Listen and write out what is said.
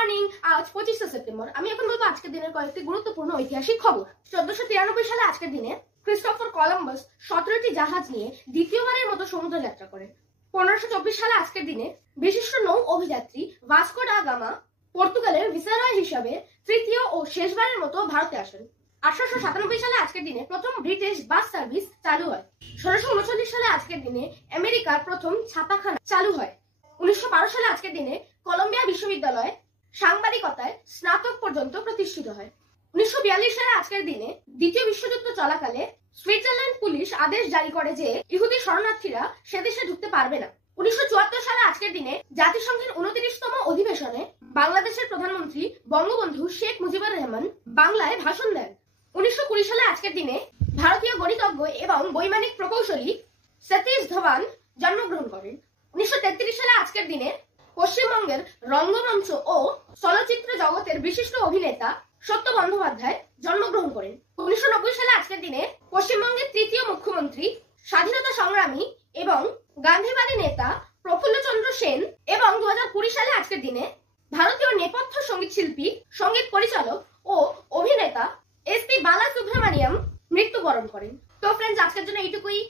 Morning. আজ 25শে September. আমি এখন বলবো আজকের দিনের কয়েকটি গুরুত্বপূর্ণ ঐতিহাসিক খবর। 1493 সালে আজকের দিনে ক্রিস্টোফার কলম্বাস 17টি জাহাজ নিয়ে দ্বিতীয়বারের মতো সমুদ্র যাত্রা করেন। 1524 সালে আজকের দিনে বিশিষ্ট নৌ অভিযাত্রী ভাস্কো ডা গামা পর্তুগালের ভিসেরয় হিসাবে তৃতীয় ও শেষবারের মতো ভারতে আসেন। 1897 সালে আজকের দিনে প্রথম ব্রিটিশ বাস সার্ভিস চালু হয়। 1639 সালে আজকের দিনে আমেরিকার প্রথম ছাপাখানা চালু হয়। 1912 সালে আজকের দিনে কলম্বিয়া বিশ্ববিদ্যালয় সাংবাদিকতায় স্নাতক পর্যন্ত প্রতিষ্ঠিত হয়। 1942 সালে আজকের দিনে দ্বিতীয় বিশ্বযুদ্ধ চলাকালে সুইজারল্যান্ড পুলিশ আদেশ জারি করে যে ইহুদি শরণার্থীরা সে দেশে ঢুকতে পারবে না। 1974 সালে আজকের দিনে জাতিসংঘের 29তম অধিবেশনে বাংলাদেশের প্রধানমন্ত্রী বঙ্গবন্ধু শেখ মুজিবুর রহমান বাংলায় ভাষণ দেন। 1920 সালে আজকের দিনে ভারতীয় গণিতজ্ঞ এবং বৈমানিক প্রকৌশলী সতীশ ধাওয়ান জন্মগ্রহণ করেন। 1933 সালে আজকের দিনে পশ্চিমবঙ্গের রঙ্গমঞ্চ ও চলচ্চিত্র জগতের বিশিষ্ট অভিনেতা সত্য বন্দ্যোপাধ্যায় জন্মগ্রহণ করেন। 1990 সালে আজকের দিনে পশ্চিমবঙ্গের তৃতীয় মুখ্যমন্ত্রী, স্বাধীনতা সংগ্রামী এবং গান্ধীবাদী নেতা প্রফুল্লচন্দ্র সেন এবং 2020 সালে আজকের দিনে ভারতীয় নেপথ্য সঙ্গীত শিল্পী, সঙ্গীত পরিচালক ও অভিনেতা এস পি বালাসুব্রমণিয়াম মৃত্যুবরণ করেন। তো ফ্রেন্ডস, আজকের জন্য এইটুকুই।